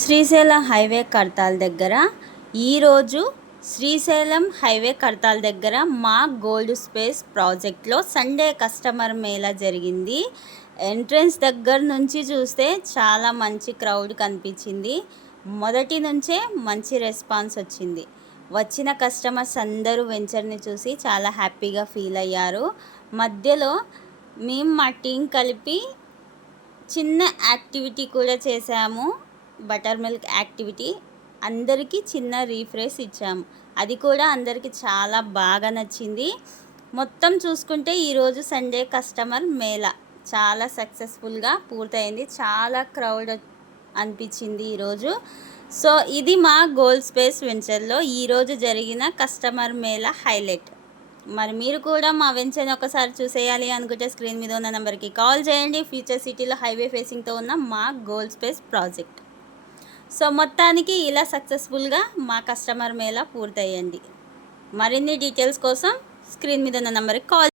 Srisailam highway Kadthal దగ్గర ఈరోజు Srisailam highway Kadthal దగ్గర మా గోల్డ్ స్పేస్ ప్రాజెక్ట్లో సండే కస్టమర్ మేళా జరిగింది. ఎంట్రన్స్ దగ్గర నుంచి చూస్తే చాలా మంచి క్రౌడ్ కనిపించింది. మొదటి నుంచే మంచి రెస్పాన్స్ వచ్చింది. వచ్చిన కస్టమర్స్ అందరూ వెంచర్ని చూసి చాలా హ్యాపీగా ఫీల్ అయ్యారు. మధ్యలో మేము మా టీం కలిపి చిన్న యాక్టివిటీ కూడా చేశాము. బటర్ మిల్క్ యాక్టివిటీ అందరికీ చిన్న రీఫ్రెష్ ఇచ్చాము. అది కూడా అందరికీ చాలా బాగా నచ్చింది. మొత్తం చూసుకుంటే ఈరోజు సండే కస్టమర్ మేళా చాలా సక్సెస్ఫుల్గా పూర్తయింది. చాలా క్రౌడ్ అనిపించింది ఈరోజు. సో ఇది మా గోల్డ్ స్పేస్ వెంచర్లో ఈరోజు జరిగిన కస్టమర్ మేళా హైలైట్. మరి మీరు కూడా మా వెంచర్ని ఒకసారి చూసేయాలి అనుకుంటే స్క్రీన్ మీద ఉన్న నెంబర్కి కాల్ చేయండి. ఫ్యూచర్ సిటీలో హైవే ఫేసింగ్తో ఉన్న మా గోల్డ్ స్పేస్ ప్రాజెక్ట్. సో మొత్తానికి ఇలా సక్సెస్ఫుల్గా మా కస్టమర్ మేళా పూర్తయ్యండి. మరిన్ని డీటెయిల్స్ కోసం స్క్రీన్ మీద ఉన్న నెంబర్కి కాల్